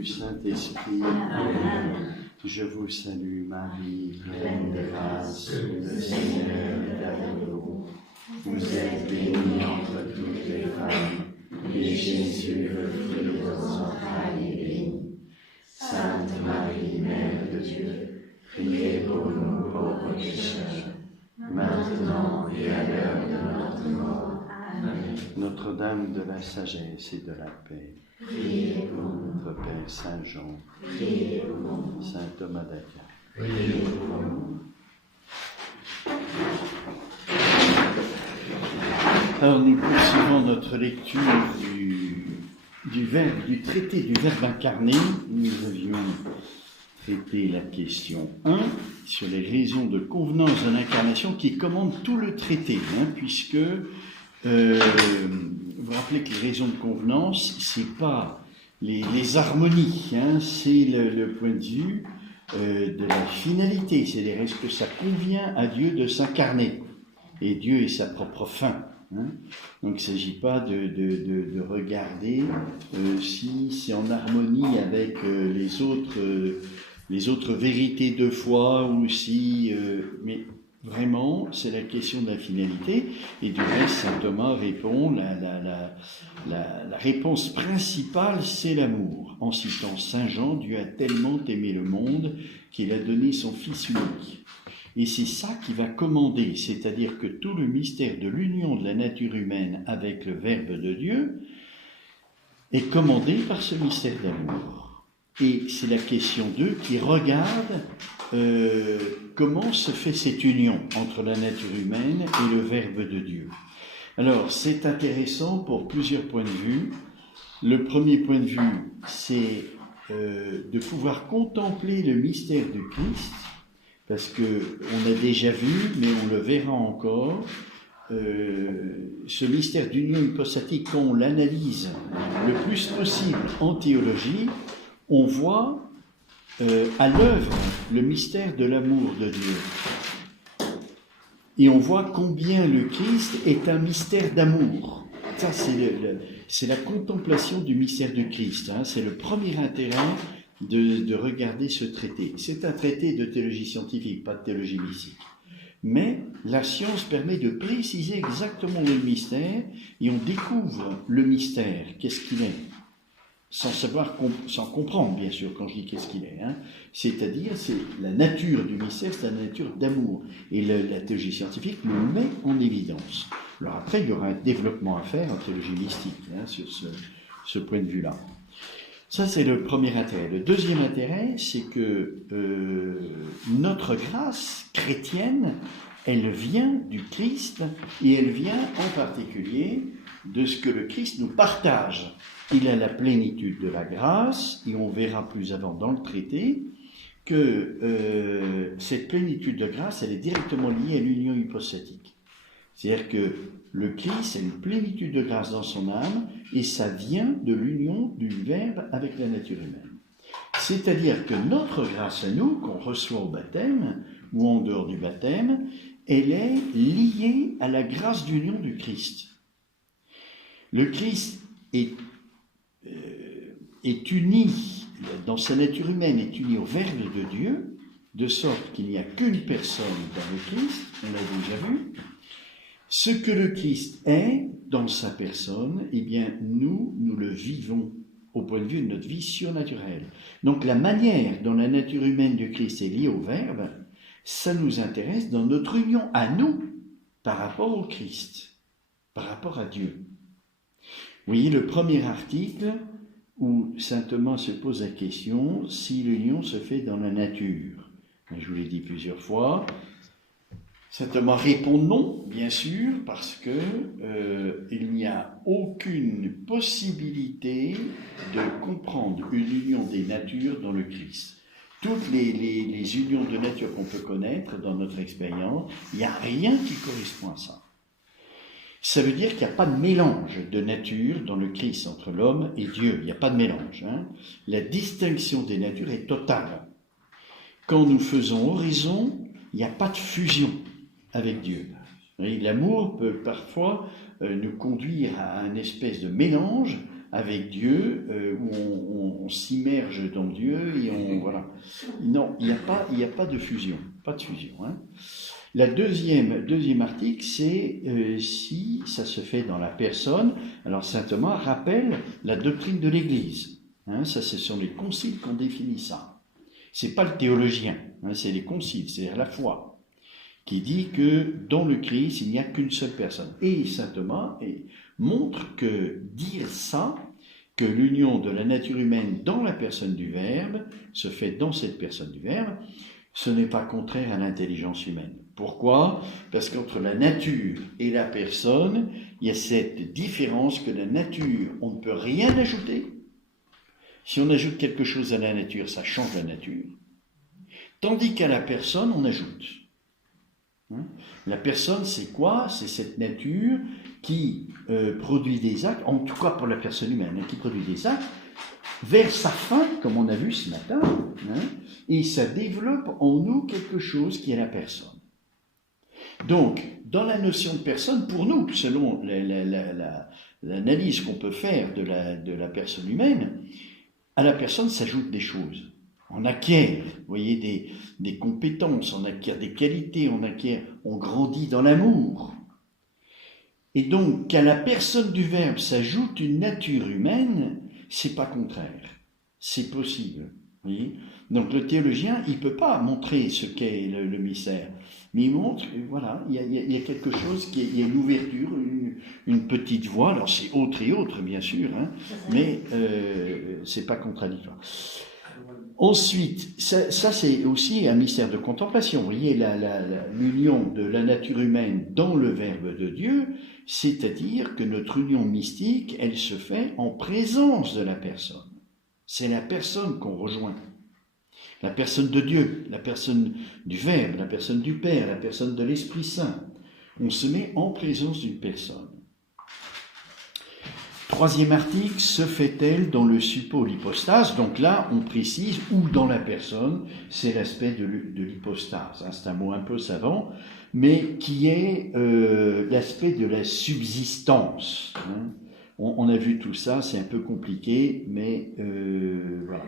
du Saint-Esprit. Amen. Je vous salue Marie, pleine de grâce, le Seigneur est avec vous. Vous êtes bénie entre toutes les femmes, et Jésus, le fruit de vos entrailles, est béni. Sainte Marie, Mère de Dieu, priez pour nous pauvres pécheurs, maintenant et à l'heure de notre mort. Amen. Notre-Dame de la sagesse et de la paix, Priez pour nous. notre Père Saint Jean, Priez pour nous. Saint Thomas d'Aquin. Priez pour nous. Alors nous poursuivons notre lecture du traité du Verbe incarné. Nous avions traité la question 1 sur les raisons de convenance de l'incarnation qui commandent tout le traité, puisque vous vous rappelez que les raisons de convenance, c'est pas les harmonies, c'est le point de vue de la finalité, c'est-à-dire est-ce que ça convient à Dieu de s'incarner, et Dieu est sa propre fin. Donc il ne s'agit pas de regarder si c'est en harmonie avec les autres vérités de foi, ou si... mais vraiment, c'est la question de la finalité. Et du reste, saint Thomas répond, la réponse principale, c'est l'amour. En citant saint Jean, Dieu a tellement aimé le monde qu'il a donné son Fils unique. Et c'est ça qui va commander, c'est-à-dire que tout le mystère de l'union de la nature humaine avec le Verbe de Dieu est commandé par ce mystère d'amour. Et c'est la question 2 qui regarde comment se fait cette union entre la nature humaine et le Verbe de Dieu. Alors, c'est intéressant pour plusieurs points de vue. Le premier point de vue, c'est de pouvoir contempler le mystère du Christ, parce qu'on a déjà vu, mais on le verra encore, ce mystère d'union hypostatique, quand on l'analyse le plus possible en théologie, on voit à l'œuvre le mystère de l'amour de Dieu. Et on voit combien le Christ est un mystère d'amour. Ça, c'est la contemplation du mystère du Christ. C'est le premier intérêt de regarder ce traité. C'est un traité de théologie scientifique, pas de théologie mystique. Mais la science permet de préciser exactement le mystère, et on découvre le mystère, qu'est-ce qu'il est, sans comprendre, bien sûr, quand je dis qu'est-ce qu'il est. C'est-à-dire, c'est la nature du mystère, c'est la nature d'amour. Et la théologie scientifique le met en évidence. Alors après, il y aura un développement à faire en théologie mystique, sur ce point de vue-là. Ça, c'est le premier intérêt. Le deuxième intérêt, c'est que notre grâce chrétienne, elle vient du Christ, et elle vient en particulier de ce que le Christ nous partage. Il a la plénitude de la grâce, et on verra plus avant dans le traité que cette plénitude de grâce, elle est directement liée à l'union hypostatique. C'est-à-dire que le Christ a une plénitude de grâce dans son âme, et ça vient de l'union du Verbe avec la nature humaine. C'est-à-dire que notre grâce à nous, qu'on reçoit au baptême, ou en dehors du baptême, elle est liée à la grâce d'union du Christ. Le Christ est uni, dans sa nature humaine, est uni au Verbe de Dieu, de sorte qu'il n'y a qu'une personne dans le Christ, on l'a déjà vu. Ce que le Christ est dans sa personne, eh bien, nous le vivons au point de vue de notre vie surnaturelle. Donc, la manière dont la nature humaine du Christ est liée au Verbe, ça nous intéresse dans notre union à nous par rapport au Christ, par rapport à Dieu. Vous voyez le premier article où saint Thomas se pose la question si l'union se fait dans la nature. Je vous l'ai dit plusieurs fois. Saint Thomas répond non, bien sûr, parce que il n'y a aucune possibilité de comprendre une union des natures dans le Christ. Toutes les unions de nature qu'on peut connaître dans notre expérience, il n'y a rien qui correspond à ça. Ça veut dire qu'il n'y a pas de mélange de nature dans le Christ entre l'homme et Dieu. Il n'y a pas de mélange. La distinction des natures est totale. Quand nous faisons oraison, il n'y a pas de fusion avec Dieu. L'amour peut parfois nous conduire à une espèce de mélange avec Dieu, où on s'immerge dans Dieu et voilà. Non, il n'y a pas de fusion, pas de fusion. Hein. La deuxième article, c'est si ça se fait dans la personne. Alors saint Thomas rappelle la doctrine de l'Église. Hein, ça, ce sont les conciles qui ont défini ça. C'est pas le théologien, hein, c'est les conciles, c'est-à-dire la foi, qui dit que dans le Christ, il n'y a qu'une seule personne. Et saint Thomas montre que dire ça, que l'union de la nature humaine dans la personne du Verbe se fait dans cette personne du Verbe, ce n'est pas contraire à l'intelligence humaine. Pourquoi ? Parce qu'entre la nature et la personne, il y a cette différence que la nature, on ne peut rien ajouter. Si on ajoute quelque chose à la nature, ça change la nature. Tandis qu'à la personne, on ajoute. La personne, c'est quoi ? C'est cette nature qui produit des actes, en tout cas pour la personne humaine, qui produit des actes vers sa fin, comme on a vu ce matin, et ça développe en nous quelque chose qui est la personne. Donc, dans la notion de personne, pour nous, selon l'analyse qu'on peut faire de la personne humaine, à la personne s'ajoutent des choses. On acquiert, vous voyez, des compétences, on acquiert des qualités, on grandit dans l'amour. Et donc, qu'à la personne du Verbe s'ajoute une nature humaine, c'est pas contraire, c'est possible. Vous voyez ? Donc le théologien, il peut pas montrer ce qu'est le mystère, mais il montre, voilà, il y a quelque chose il y a une ouverture, une petite voie. Alors c'est autre et autre, bien sûr, hein, mais c'est pas contradictoire. Ensuite, ça c'est aussi un mystère de contemplation. Vous voyez, l'union de la nature humaine dans le Verbe de Dieu, c'est-à-dire que notre union mystique, elle se fait en présence de la personne. C'est la personne qu'on rejoint. La personne de Dieu, la personne du Verbe, la personne du Père, la personne de l'Esprit Saint. On se met en présence d'une personne. Troisième article, se fait-elle dans le suppôt l'hypostase ? Donc là, on précise où dans la personne, c'est l'aspect de l'hypostase. C'est un mot un peu savant, mais qui est l'aspect de la subsistance. On a vu tout ça, c'est un peu compliqué, mais voilà.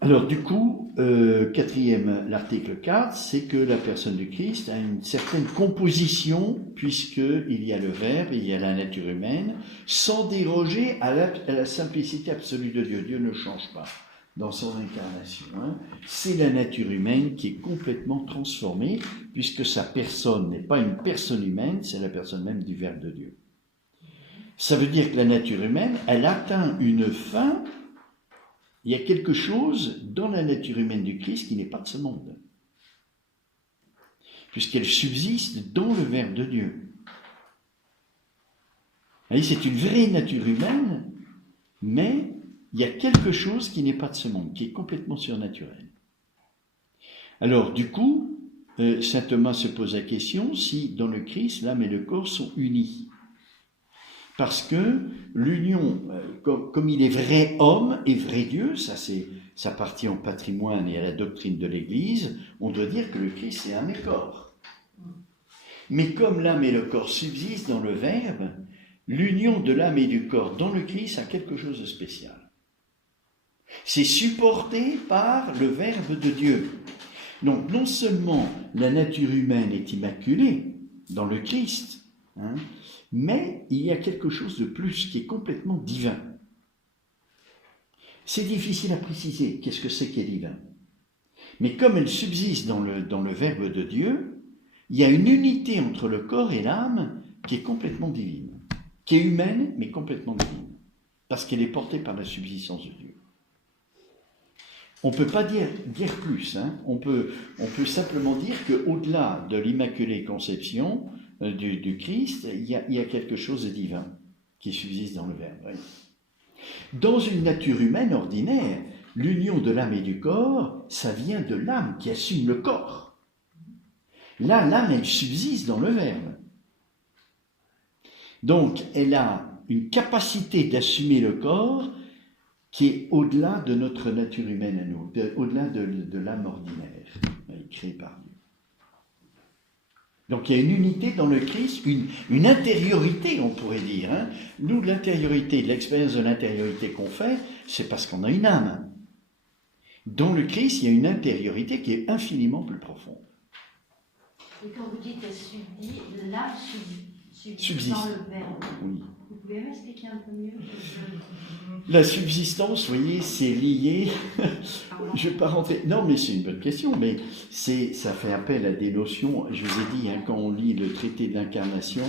Alors du coup, l'article 4, c'est que la personne du Christ a une certaine composition, puisqu'il y a le Verbe, il y a la nature humaine, sans déroger à la simplicité absolue de Dieu. Dieu ne change pas dans son incarnation. C'est la nature humaine qui est complètement transformée, puisque sa personne n'est pas une personne humaine, c'est la personne même du Verbe de Dieu. Ça veut dire que la nature humaine, elle atteint une fin. Il y a quelque chose dans la nature humaine du Christ qui n'est pas de ce monde, puisqu'elle subsiste dans le Verbe de Dieu. Voyez, c'est une vraie nature humaine, mais il y a quelque chose qui n'est pas de ce monde, qui est complètement surnaturel. Alors, du coup, saint Thomas se pose la question si dans le Christ, l'âme et le corps sont unis. Parce que l'union, comme il est vrai homme et vrai Dieu, ça appartient au patrimoine et à la doctrine de l'Église, on doit dire que le Christ c'est âme et corps. Mais comme l'âme et le corps subsistent dans le Verbe, l'union de l'âme et du corps dans le Christ a quelque chose de spécial. C'est supporté par le Verbe de Dieu. Donc non seulement la nature humaine est immaculée dans le Christ, mais il y a quelque chose de plus qui est complètement divin. C'est difficile à préciser qu'est-ce que c'est qui est divin. Mais comme elle subsiste dans le Verbe de Dieu, il y a une unité entre le corps et l'âme qui est complètement divine, qui est humaine mais complètement divine, parce qu'elle est portée par la subsistance de Dieu. On ne peut pas dire plus, on peut simplement dire qu'au-delà de l'Immaculée Conception, du Christ, il y a quelque chose de divin qui subsiste dans le Verbe. Oui. Dans une nature humaine ordinaire, l'union de l'âme et du corps, ça vient de l'âme qui assume le corps. Là, l'âme, elle subsiste dans le Verbe. Donc, elle a une capacité d'assumer le corps qui est au-delà de notre nature humaine à nous, au-delà de l'âme ordinaire, créée par Dieu. Donc il y a une unité dans le Christ, une intériorité, on pourrait dire. Hein. Nous, l'intériorité, l'expérience de l'intériorité qu'on fait, c'est parce qu'on a une âme. Dans le Christ, il y a une intériorité qui est infiniment plus profonde. Et quand vous dites l'âme subsiste dans le verbe, Oui. vous pouvez m'expliquer un peu mieux? La subsistance, vous voyez, c'est lié. Je ne vais pas rentrer. Non, mais c'est une bonne question, mais ça fait appel à des notions. Je vous ai dit, hein, quand on lit le traité d'incarnation,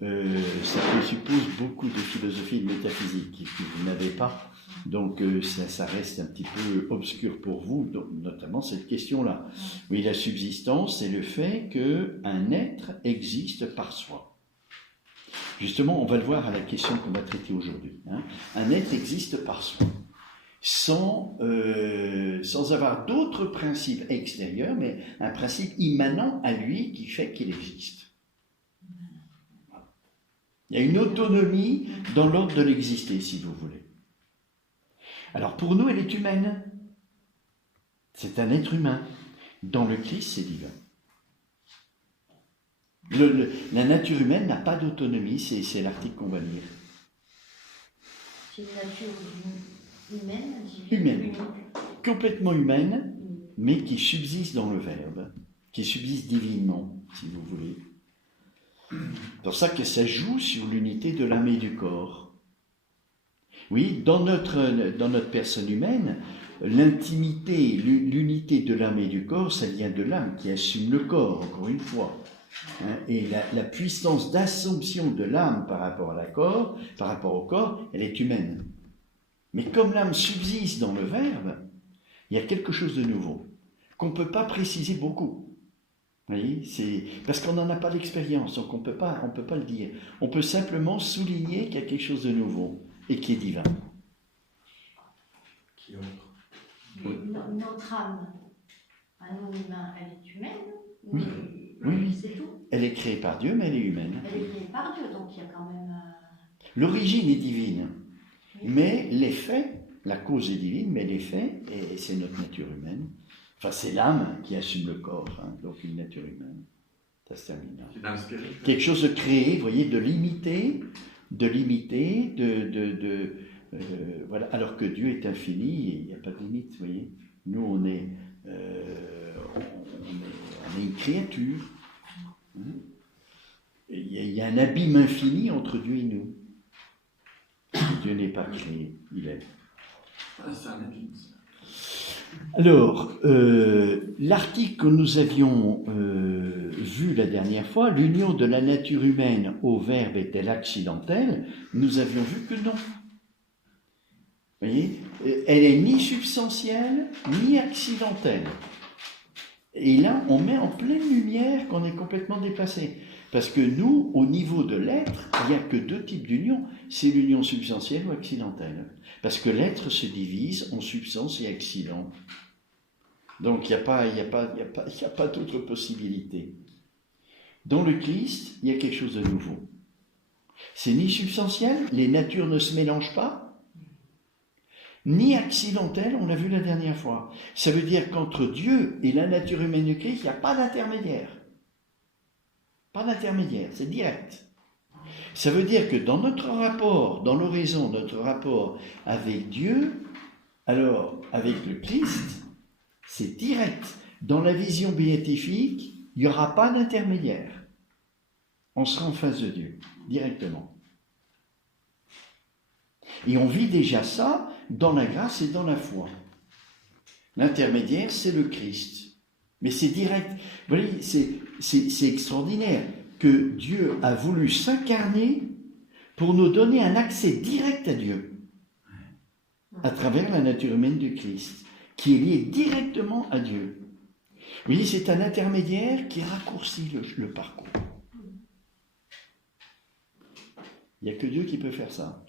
ça présuppose beaucoup de philosophie et de métaphysique que vous n'avez pas. Donc ça reste un petit peu obscur pour vous, notamment cette question-là. Oui, la subsistance, c'est le fait qu'un être existe par soi. Justement, on va le voir à la question qu'on va traiter aujourd'hui. Hein. Un être existe par soi, sans avoir d'autres principes extérieurs, mais un principe immanent à lui qui fait qu'il existe. Il y a une autonomie dans l'ordre de l'exister, si vous voulez. Alors pour nous, elle est humaine. C'est un être humain. Dans le Christ, c'est divin. La nature humaine n'a pas d'autonomie, c'est l'article qu'on va lire. C'est une nature humaine, Humaine. Complètement humaine, mais qui subsiste dans le Verbe, qui subsiste divinement, si vous voulez. C'est pour ça que ça joue sur l'unité de l'âme et du corps. Oui, dans notre personne humaine, l'intimité, l'unité de l'âme et du corps, ça vient de l'âme qui assume le corps, encore une fois. Et la puissance d'assomption de l'âme par rapport au corps, elle est humaine. Mais comme l'âme subsiste dans le Verbe, il y a quelque chose de nouveau, qu'on ne peut pas préciser beaucoup. Vous voyez, c'est parce qu'on n'en a pas l'expérience, donc on peut pas le dire. On peut simplement souligner qu'il y a quelque chose de nouveau et qui est divin. Qui autre? Notre âme, à nous humains, elle est humaine. Oui. Oui. C'est tout. Elle est créée par Dieu, mais elle est humaine. Elle est créée par Dieu, donc il y a quand même... L'origine est divine, oui. Mais l'effet, la cause est divine, mais l'effet, et c'est notre nature humaine. Enfin, c'est l'âme qui assume le corps, hein, donc une nature humaine. Ça se termine là. C'est l'âme spirituelle. Quelque chose de créé, vous voyez, de limité, voilà. Alors que Dieu est infini, il n'y a pas de limite, vous voyez. Nous, on est une créature. Il y a un abîme infini entre Dieu et nous. Dieu n'est pas créé, il est. C'est un abîme. Alors, l'article que nous avions vu la dernière fois, l'union de la nature humaine au Verbe est-elle accidentelle? Nous avions vu que non. Vous voyez, elle est ni substantielle, ni accidentelle. Et là, on met en pleine lumière qu'on est complètement déplacé. Parce que nous, au niveau de l'être, il n'y a que deux types d'union. C'est l'union substantielle ou accidentelle. Parce que l'être se divise en substance et accident. Donc, il n'y a pas d'autre possibilité. Dans le Christ, il y a quelque chose de nouveau. C'est ni substantiel, les natures ne se mélangent pas, ni accidentel, on l'a vu la dernière fois. Ça veut dire qu'entre Dieu et la nature humaine du Christ, il n'y a pas d'intermédiaire. Pas d'intermédiaire, c'est direct. Ça veut dire que dans notre rapport, dans l'oraison, notre rapport avec Dieu, alors avec le Christ, c'est direct. Dans la vision béatifique, il n'y aura pas d'intermédiaire. On sera en face de Dieu, directement. Et on vit déjà ça dans la grâce et dans la foi. L'intermédiaire, c'est le Christ. Mais c'est direct. Vous voyez, c'est extraordinaire que Dieu a voulu s'incarner pour nous donner un accès direct à Dieu à travers la nature humaine du Christ, qui est liée directement à Dieu. Vous voyez, c'est un intermédiaire qui raccourcit le parcours. Il n'y a que Dieu qui peut faire ça.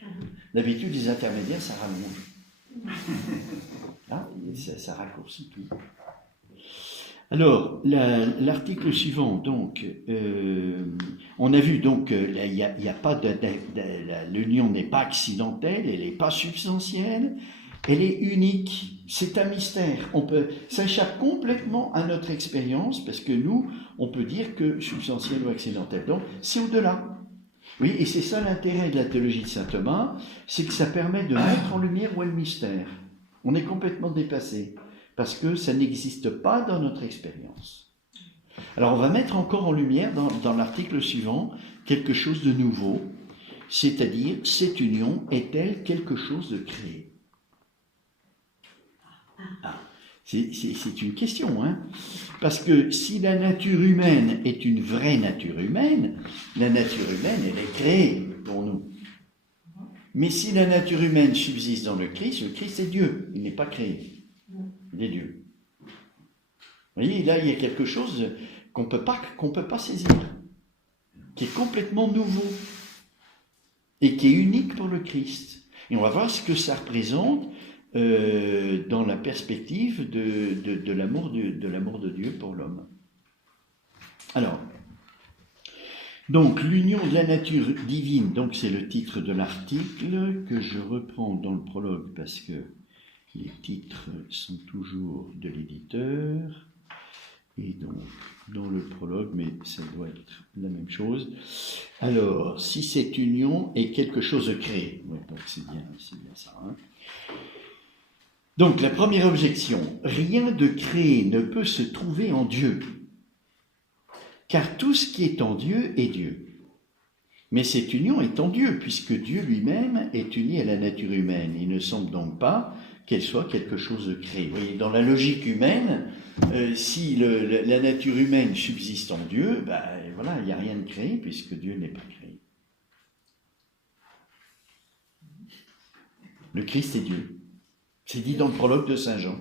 D'habitude, les intermédiaires, ça rallonge. Là, ça raccourcit tout. Alors, l'article suivant, donc, on a vu, donc, il y a pas l'union n'est pas accidentelle, elle n'est pas substantielle, elle est unique, c'est un mystère. Ça échappe complètement à notre expérience, parce que nous, on peut dire que substantiel ou accidentel. Donc, c'est au-delà. Oui, et c'est ça l'intérêt de la théologie de saint Thomas, c'est que ça permet de mettre en lumière où est le mystère. On est complètement dépassé, parce que ça n'existe pas dans notre expérience. Alors, on va mettre encore en lumière, dans l'article suivant, quelque chose de nouveau, c'est-à-dire, cette union est-elle quelque chose de créé ? C'est une question, hein. Parce que si la nature humaine est une vraie nature humaine, la nature humaine, elle est créée pour nous. Mais si la nature humaine subsiste dans le Christ est Dieu, il n'est pas créé, il est Dieu. Vous voyez, là, il y a quelque chose qu'on peut pas saisir, qui est complètement nouveau et qui est unique pour le Christ. Et on va voir ce que ça représente dans la perspective de l'amour de Dieu pour l'homme. Alors, donc l'union de la nature divine, donc c'est le titre de l'article que je reprends dans le prologue parce que les titres sont toujours de l'éditeur, et donc dans le prologue, mais ça doit être la même chose. Alors, si cette union est quelque chose de créé, ouais, donc c'est bien ça, hein. Donc, la première objection, rien de créé ne peut se trouver en Dieu, car tout ce qui est en Dieu est Dieu. Mais cette union est en Dieu, puisque Dieu lui-même est uni à la nature humaine. Il ne semble donc pas qu'elle soit quelque chose de créé. Vous voyez, dans la logique humaine, si la nature humaine subsiste en Dieu, ben voilà, il n'y a rien de créé, puisque Dieu n'est pas créé. Le Christ est Dieu. C'est dit dans le prologue de Saint Jean.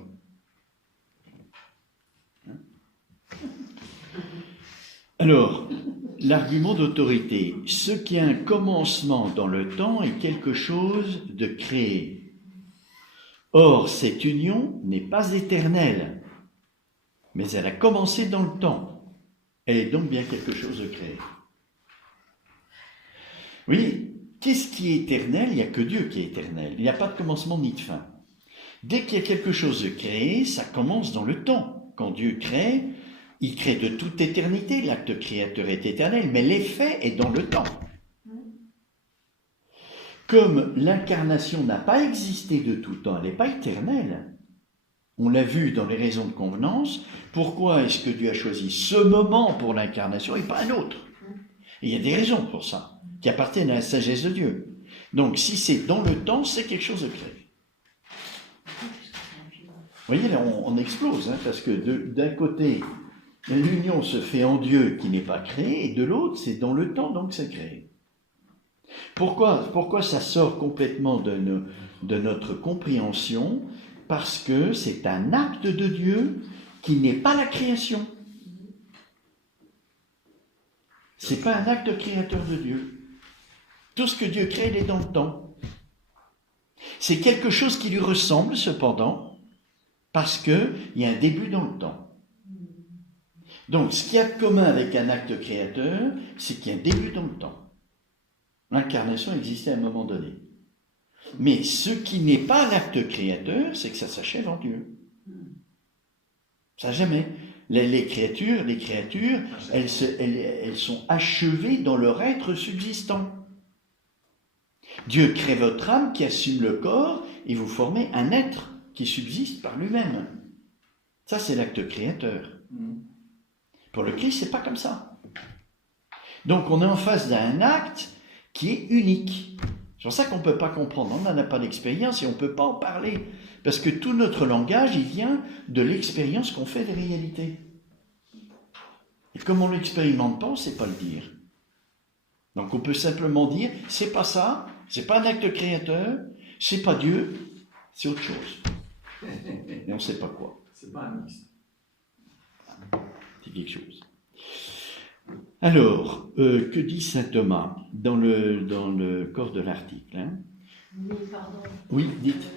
Alors, l'argument d'autorité. Ce qui a un commencement dans le temps est quelque chose de créé. Or, cette union n'est pas éternelle, mais elle a commencé dans le temps. Elle est donc bien quelque chose de créé. Oui, qu'est-ce qui est éternel ? Il n'y a que Dieu qui est éternel. Il n'y a pas de commencement ni de fin. Dès qu'il y a quelque chose de créé, ça commence dans le temps. Quand Dieu crée, il crée de toute éternité. L'acte créateur est éternel, mais l'effet est dans le temps. Comme l'incarnation n'a pas existé de tout temps, elle n'est pas éternelle. On l'a vu dans les raisons de convenance. Pourquoi est-ce que Dieu a choisi ce moment pour l'incarnation et pas un autre ? Et il y a des raisons pour ça, qui appartiennent à la sagesse de Dieu. Donc, si c'est dans le temps, c'est quelque chose de créé. Vous voyez, là, on explose, hein, parce que d'un côté, l'union se fait en Dieu qui n'est pas créé, et de l'autre, c'est dans le temps, donc c'est créé. Pourquoi ça sort complètement de notre compréhension ? Parce que c'est un acte de Dieu qui n'est pas la création. C'est pas un acte créateur de Dieu. Tout ce que Dieu crée, il est dans le temps. C'est quelque chose qui lui ressemble, cependant, parce qu'il y a un début dans le temps. Donc, ce qu'il y a de commun avec un acte créateur, c'est qu'il y a un début dans le temps. L'incarnation existait à un moment donné. Mais ce qui n'est pas l'acte créateur, c'est que ça s'achève en Dieu. Ça jamais. Les créatures, elles sont achevées dans leur être subsistant. Dieu crée votre âme qui assume le corps et vous formez un être qui subsiste par lui-même. Ça, c'est l'acte créateur. Pour le Christ, c'est pas comme ça. Donc, on est en face d'un acte qui est unique. C'est pour ça qu'on ne peut pas comprendre. On n'en a pas d'expérience et on ne peut pas en parler. Parce que tout notre langage, il vient de l'expérience qu'on fait des réalités. Et comme on ne l'expérimente pas, on ne sait pas le dire. Donc, on peut simplement dire, c'est pas ça, c'est pas un acte créateur, c'est pas Dieu, c'est autre chose. Et on ne sait pas quoi. C'est pas un mix. C'est quelque chose. Alors, que dit saint Thomas dans le corps de l'article, hein ? Oui, pardon. Oui, dites.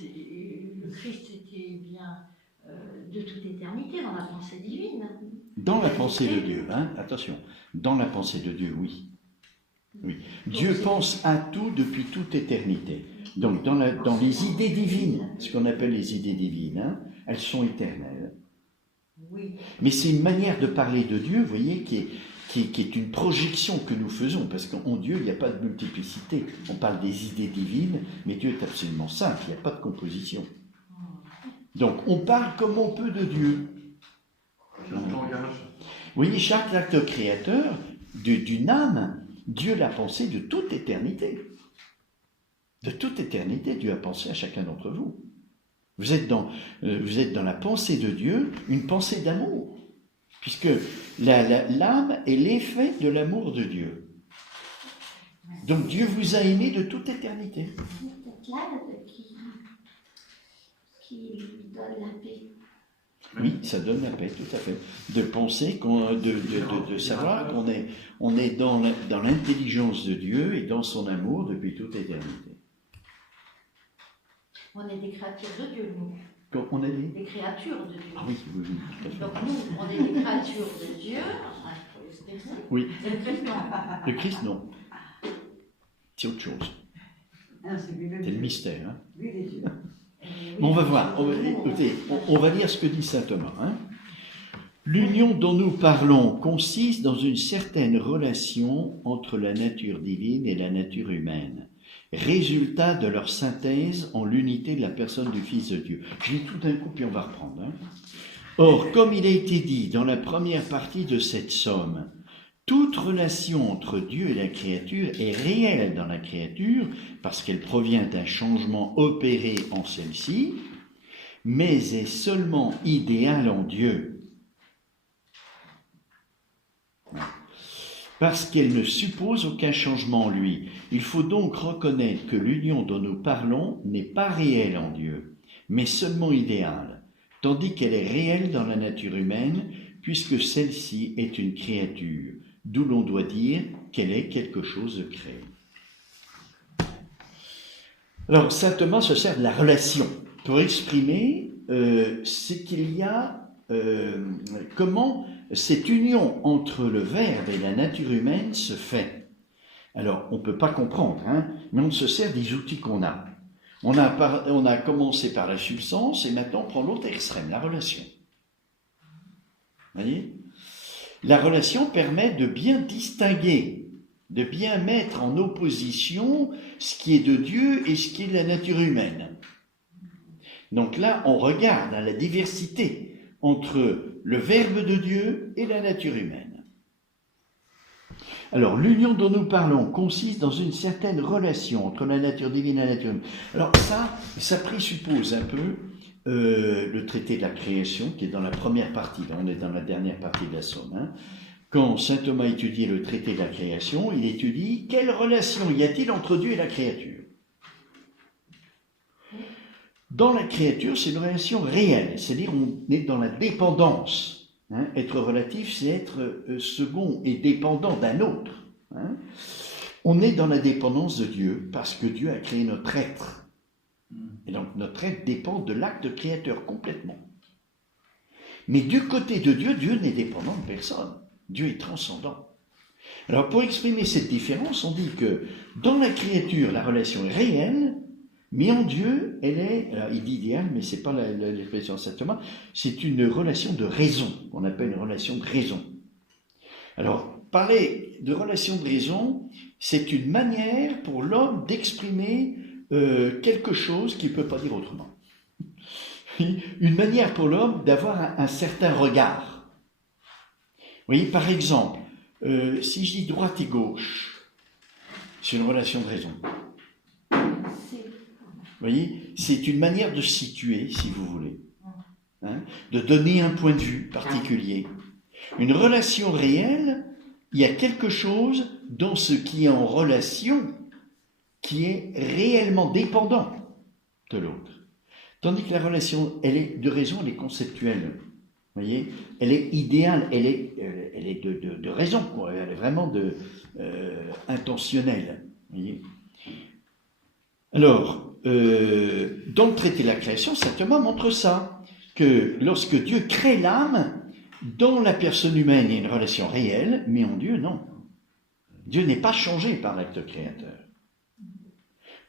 Le Christ était bien de toute éternité dans la pensée divine. Dans la pensée de Dieu, hein ? Attention, dans la pensée de Dieu, oui. Oui. Dieu pense à tout depuis toute éternité. Donc, dans les idées divines, ce qu'on appelle les idées divines, hein, elles sont éternelles. Oui. Mais c'est une manière de parler de Dieu, vous voyez, qui est une projection que nous faisons, parce qu'en Dieu, il n'y a pas de multiplicité. On parle des idées divines, mais Dieu est absolument simple, il n'y a pas de composition. Donc, on parle comme on peut de Dieu. Vous voyez, chaque acte créateur d'une âme, Dieu l'a pensé de toute éternité. De toute éternité, Dieu a pensé à chacun d'entre vous. Vous êtes dans la pensée de Dieu, une pensée d'amour, puisque l'âme est l'effet de l'amour de Dieu. Donc Dieu vous a aimé de toute éternité. C'est peut-être l'âme qui lui donne la paix. Oui, ça donne la paix, tout à fait. De penser, de savoir qu'on est dans l'intelligence de Dieu et dans son amour depuis toute éternité. On est des créatures de Dieu, nous. On est Des créatures de Dieu. Ah oui, tout à fait. Donc nous, on est des créatures de Dieu. Oui. Le Christ, non. Le Christ, non. C'est autre chose. C'est le mystère. Hein. Mais on va voir. Écoutez, on va lire ce que dit saint Thomas. Hein. L'union dont nous parlons consiste dans une certaine relation entre la nature divine et la nature humaine, résultat de leur synthèse en l'unité de la personne du Fils de Dieu. Je lis tout d'un coup, puis on va reprendre. Hein. Or, comme il a été dit dans la première partie de cette somme, toute relation entre Dieu et la créature est réelle dans la créature parce qu'elle provient d'un changement opéré en celle-ci, mais est seulement idéale en Dieu. Parce qu'elle ne suppose aucun changement en lui. Il faut donc reconnaître que l'union dont nous parlons n'est pas réelle en Dieu, mais seulement idéale, tandis qu'elle est réelle dans la nature humaine, puisque celle-ci est une créature, d'où l'on doit dire qu'elle est quelque chose de créé. Alors, saint Thomas se sert de la relation pour exprimer ce qu'il y a, comment cette union entre le Verbe et la nature humaine se fait. Alors, on ne peut pas comprendre, hein, mais on se sert des outils qu'on a. On a commencé par la substance et maintenant on prend l'autre extrême, la relation. Vous voyez ? La relation permet de bien distinguer, de bien mettre en opposition ce qui est de Dieu et ce qui est de la nature humaine. Donc là, on regarde la diversité entre le Verbe de Dieu et la nature humaine. Alors, l'union dont nous parlons consiste dans une certaine relation entre la nature divine et la nature humaine. Alors ça présuppose un peu le traité de la création, qui est dans la première partie, là on est dans la dernière partie de la Somme. Hein. Quand saint Thomas étudie le traité de la création, il étudie quelle relation y a-t-il entre Dieu et la créature. Dans la créature, c'est une relation réelle, c'est-à-dire on est dans la dépendance. Hein. Être relatif, c'est être second et dépendant d'un autre. Hein. On est dans la dépendance de Dieu parce que Dieu a créé notre être. Et donc notre être dépend de l'acte créateur complètement. Mais du côté de Dieu, Dieu n'est dépendant de personne. Dieu est transcendant. Alors pour exprimer cette différence, on dit que dans la créature, la relation est réelle, mais en Dieu, elle est, alors il dit idéale, mais ce n'est pas l'expression de saint Thomas, c'est une relation de raison, qu'on appelle une relation de raison. Alors, parler de relation de raison, c'est une manière pour l'homme d'exprimer quelque chose qu'il ne peut pas dire autrement. Une manière pour l'homme d'avoir un certain regard. Vous voyez, par exemple, si je dis droite et gauche, c'est une relation de raison. Vous voyez, c'est une manière de se situer, si vous voulez, hein, de donner un point de vue particulier. Une relation réelle, il y a quelque chose dans ce qui est en relation qui est réellement dépendant de l'autre. Tandis que la relation, elle est de raison, elle est conceptuelle. Vous voyez, elle est idéale, elle est de raison, quoi. Elle est vraiment intentionnelle. Vous voyez. Alors, dans le traité de la création, saint Thomas montre ça, que lorsque Dieu crée l'âme, dans la personne humaine, il y a une relation réelle, mais en Dieu, non. Dieu n'est pas changé par l'acte créateur.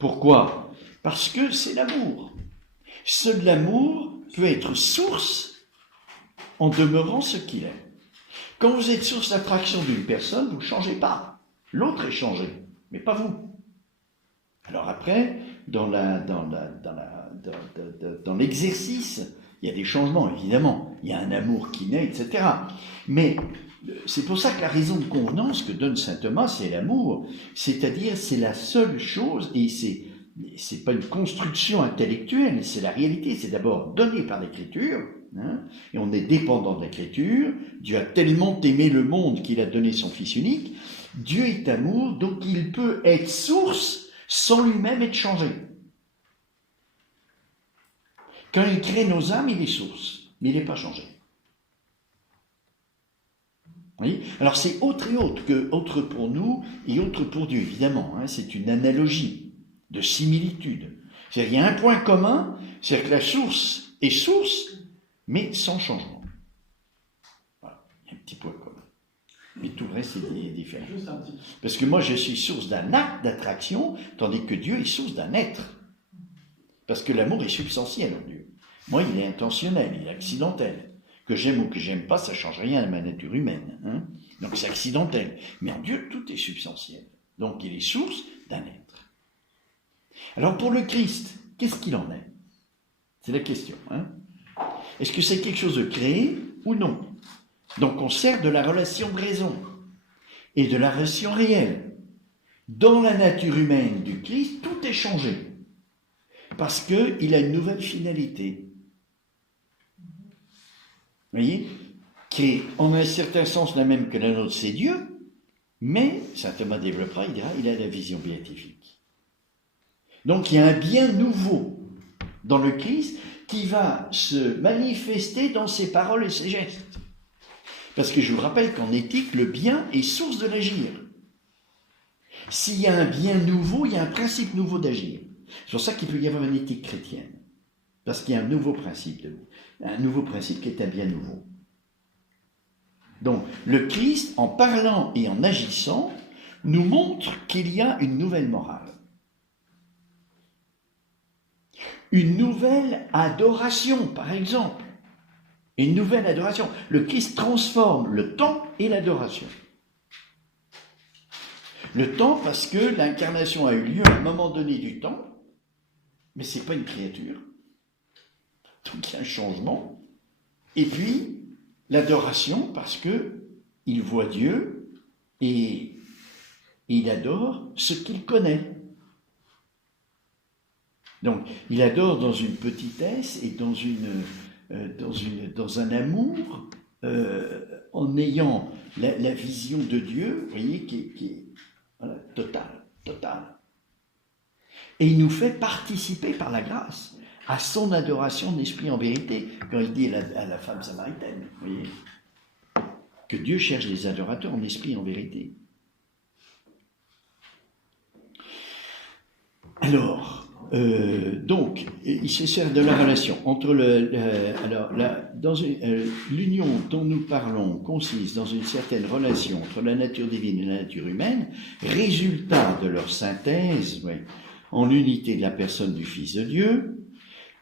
Pourquoi? Parce que c'est l'amour. Seul l'amour peut être source en demeurant ce qu'il est. Quand vous êtes source d'attraction d'une personne, vous ne changez pas. L'autre est changé, mais pas vous. Alors après, dans l'exercice, il y a des changements, évidemment. Il y a un amour qui naît, etc. Mais c'est pour ça que la raison de convenance que donne saint Thomas, c'est l'amour. C'est-à-dire, c'est la seule chose, et c'est pas une construction intellectuelle, c'est la réalité. C'est d'abord donné par l'Écriture, et on est dépendant de l'Écriture. Dieu a tellement aimé le monde qu'il a donné son Fils unique. Dieu est amour, donc il peut être source sans lui-même être changé. Quand il crée nos âmes, il est source, mais il n'est pas changé. Vous voyez? Alors c'est autre et autre, autre pour nous et autre pour Dieu, évidemment. C'est une analogie de similitude. C'est-à-dire qu'il y a un point commun, c'est-à-dire que la source est source, mais sans changement. Voilà, il y a un petit point commun. Mais tout le reste est différent. Parce que moi, je suis source d'un acte d'attraction, tandis que Dieu est source d'un être. Parce que l'amour est substantiel en Dieu. Moi, il est intentionnel, il est accidentel. Que j'aime ou que j'aime pas, ça ne change rien à ma nature humaine. Donc c'est accidentel. Mais en Dieu, tout est substantiel. Donc il est source d'un être. Alors pour le Christ, qu'est-ce qu'il en est? C'est la question. Est-ce que c'est quelque chose de créé ou non? Donc on sert de la relation de raison et de la relation réelle. Dans la nature humaine du Christ, tout est changé. Parce qu'il a une nouvelle finalité. Vous voyez? Qui est en un certain sens la même que la nôtre, c'est Dieu, mais, saint Thomas développera, il dira, il a la vision béatifique. Donc il y a un bien nouveau dans le Christ qui va se manifester dans ses paroles et ses gestes. Parce que je vous rappelle qu'en éthique, le bien est source de l'agir. S'il y a un bien nouveau, il y a un principe nouveau d'agir. C'est pour ça qu'il peut y avoir une éthique chrétienne. Parce qu'il y a un nouveau principe qui est un bien nouveau. Donc, le Christ, en parlant et en agissant, nous montre qu'il y a une nouvelle morale. Une nouvelle adoration, par exemple. Une nouvelle adoration. Le Christ transforme le temps et l'adoration. Le temps parce que l'incarnation a eu lieu à un moment donné du temps, mais ce n'est pas une créature. Donc il y a un changement. Et puis, l'adoration parce qu'il voit Dieu et il adore ce qu'il connaît. Donc, il adore dans une petitesse et dans un amour, en ayant la vision de Dieu, vous voyez, qui est voilà, totale. Et il nous fait participer par la grâce à son adoration d'esprit en vérité, quand il dit à la femme samaritaine, vous voyez, que Dieu cherche des adorateurs en esprit et en vérité. Alors, donc, il se sert de la relation entre l'union dont nous parlons consiste dans une certaine relation entre la nature divine et la nature humaine, résultat de leur synthèse en l'unité de la personne du Fils de Dieu.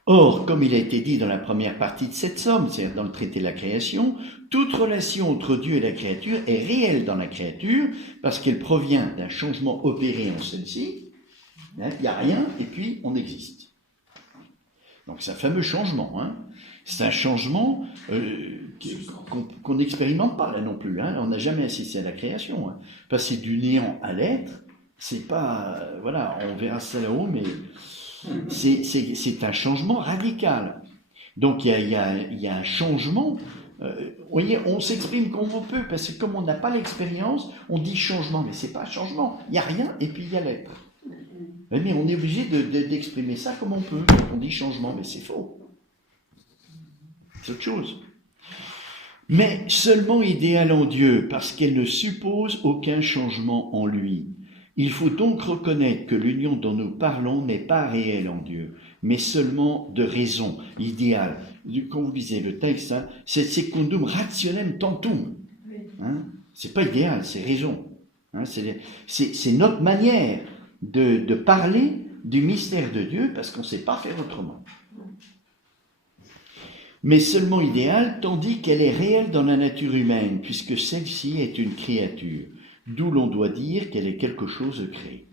Or, comme il a été dit dans la première partie de cette somme, c'est-à-dire dans le traité de la création, toute relation entre Dieu et la créature est réelle dans la créature parce qu'elle provient d'un changement opéré en celle-ci. Il n'y a rien, et puis on existe. Donc c'est un fameux changement. C'est un changement qu'on n'expérimente pas là non plus. On n'a jamais assisté à la création. Passer du néant à l'être, c'est pas... voilà, on verra ça là-haut, mais c'est un changement radical. Donc il y a un changement... vous voyez, on s'exprime comme on peut, parce que comme on n'a pas l'expérience, on dit changement, mais c'est pas changement. Il n'y a rien, et puis il y a l'être. Mais on est obligé d'exprimer ça comme on peut. On dit changement, mais c'est faux. C'est autre chose. Mais seulement idéale en Dieu, parce qu'elle ne suppose aucun changement en lui. Il faut donc reconnaître que l'union dont nous parlons n'est pas réelle en Dieu, mais seulement de raison, idéale. Quand vous lisez le texte, c'est secundum rationem tantum. C'est pas idéal, c'est raison. C'est notre manière de parler du mystère de Dieu parce qu'on ne sait pas faire autrement. Mais seulement idéale, tandis qu'elle est réelle dans la nature humaine, puisque celle-ci est une créature, d'où l'on doit dire qu'elle est quelque chose de créé.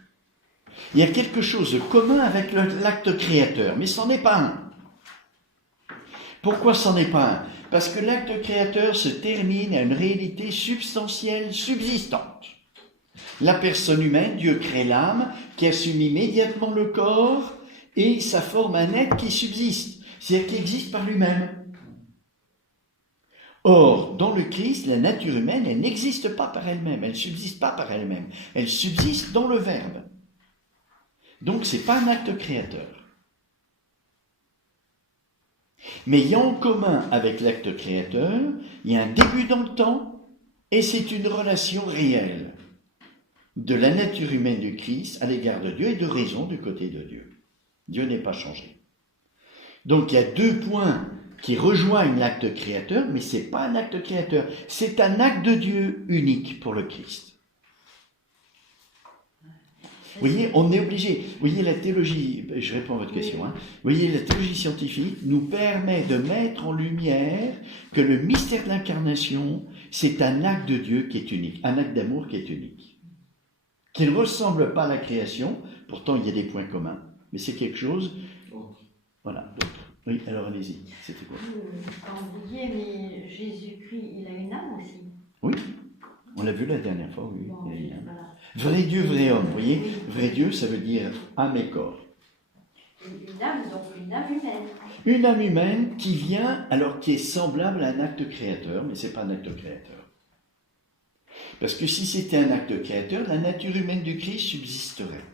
Il y a quelque chose de commun avec l'acte créateur, mais c'en est pas un. Pourquoi c'en est pas un? Parce que l'acte créateur se termine à une réalité substantielle, subsistante. La personne humaine, Dieu crée l'âme, qui assume immédiatement le corps, et ça forme un être qui subsiste, c'est-à-dire qui existe par lui-même. Or, dans le Christ, la nature humaine, elle n'existe pas par elle-même, elle ne subsiste pas par elle-même, elle subsiste dans le Verbe. Donc, ce n'est pas un acte créateur. Mais il y a en commun avec l'acte créateur, il y a un début dans le temps, et c'est une relation réelle de la nature humaine du Christ à l'égard de Dieu et de raison du côté de Dieu. Dieu n'est pas changé. Donc, il y a deux points qui rejoignent l'acte créateur, mais ce n'est pas un acte créateur, c'est un acte de Dieu unique pour le Christ. Vous voyez, on est obligé. Vous voyez, la théologie, je réponds à votre question, hein. Vous voyez, la théologie scientifique nous permet de mettre en lumière que le mystère de l'incarnation, c'est un acte de Dieu qui est unique, un acte d'amour qui est unique, qui ne ressemble pas à la création, pourtant il y a des points communs, mais c'est quelque chose, voilà, d'autre. Oui, alors allez-y, c'était quoi? Quand vous disiez, mais Jésus-Christ, il a une âme aussi. Oui, on l'a vu la dernière fois, oui. Bon, Il a une âme. voilà. Vrai Dieu, vrai homme, vous voyez, Oui. vrai Dieu, ça veut dire âme et corps. Une âme, donc une âme humaine. Une âme humaine qui vient, alors qui est semblable à un acte créateur, mais ce n'est pas un acte créateur. Parce que si c'était un acte créateur, la nature humaine du Christ subsisterait.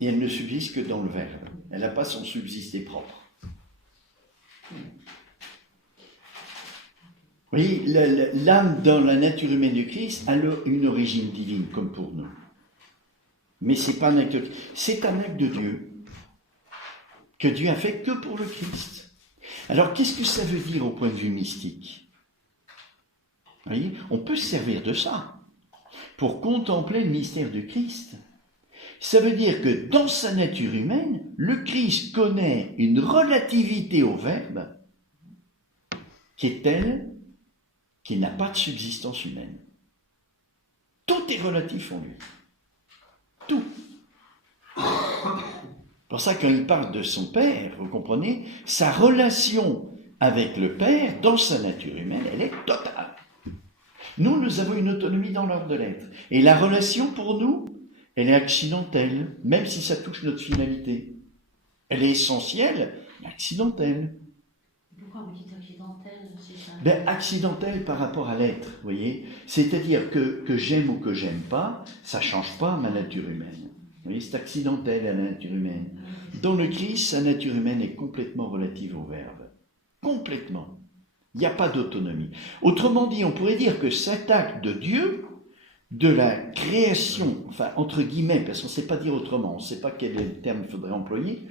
Et elle ne subsiste que dans le Verbe. Elle n'a pas son subsisté propre. Vous voyez, l'âme dans la nature humaine du Christ a une origine divine, comme pour nous. Mais ce n'est pas un acte, c'est un acte de Dieu, que Dieu a fait que pour le Christ. Alors, qu'est-ce que ça veut dire au point de vue mystique? Vous voyez, on peut se servir de ça pour contempler le mystère du Christ. Ça veut dire que dans sa nature humaine, le Christ connaît une relativité au Verbe qui est telle qu'il n'a pas de subsistance humaine. Tout est relatif en lui. Tout. C'est pour ça quand il parle de son Père, vous comprenez, sa relation avec le Père, dans sa nature humaine, elle est totale. Nous avons une autonomie dans l'ordre de l'être. Et la relation, pour nous, elle est accidentelle, même si ça touche notre finalité. Elle est essentielle, mais accidentelle. Pourquoi vous dites accidentelle, c'est ça? Accidentelle par rapport à l'être, vous voyez. C'est-à-dire que j'aime ou que j'aime pas, ça ne change pas ma nature humaine. Vous voyez, c'est accidentel à la nature humaine. Dans le Christ, sa nature humaine est complètement relative au Verbe. Complètement. Il n'y a pas d'autonomie. Autrement dit, on pourrait dire que cet acte de Dieu, de la création, enfin entre guillemets, parce qu'on ne sait pas dire autrement, on ne sait pas quel est le terme qu'il faudrait employer,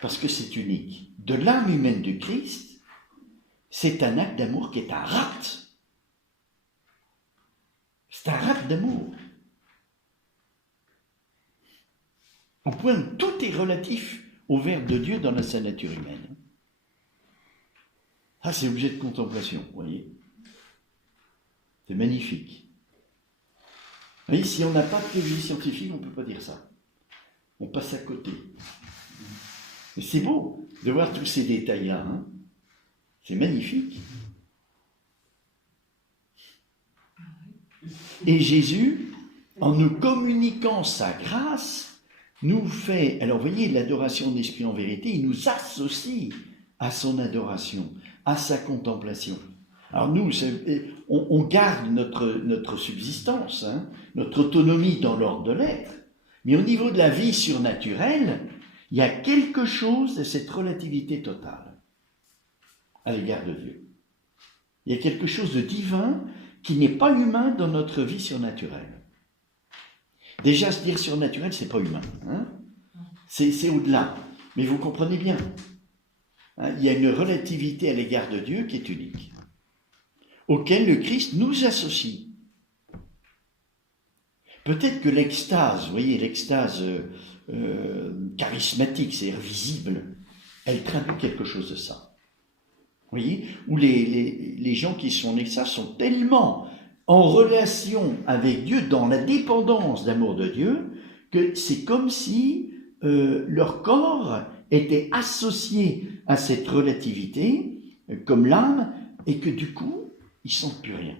parce que c'est unique, de l'âme humaine du Christ, c'est un acte d'amour qui est un rapt. C'est un rapt d'amour. Au point où tout est relatif au Verbe de Dieu dans sa nature humaine. Ah, c'est objet de contemplation, vous voyez. C'est magnifique. Vous voyez, si on n'a pas de théologie scientifique, on ne peut pas dire ça. On passe à côté. Mais c'est beau de voir tous ces détails-là. Hein. C'est magnifique. Et Jésus, en nous communiquant sa grâce, nous fait... Alors, vous voyez, l'adoration d'esprit en vérité, il nous associe à son adoration, à sa contemplation. Alors nous, on garde notre subsistance, hein, notre autonomie dans l'ordre de l'être, mais au niveau de la vie surnaturelle, il y a quelque chose de cette relativité totale à l'égard de Dieu. Il y a quelque chose de divin qui n'est pas humain dans notre vie surnaturelle. Déjà, se dire surnaturel, c'est pas humain. Hein, c'est au-delà. Mais vous comprenez bien. Hein, il y a une relativité à l'égard de Dieu qui est unique, auquel le Christ nous associe. Peut-être que l'extase, vous voyez, l'extase charismatique, c'est-à-dire visible, elle traduit quelque chose de ça. Vous voyez, où les gens qui sont en extase sont tellement en relation avec Dieu, dans la dépendance d'amour de Dieu, que c'est comme si leur corps était associé à cette relativité, comme l'âme, et que du coup, ils ne sentent plus rien.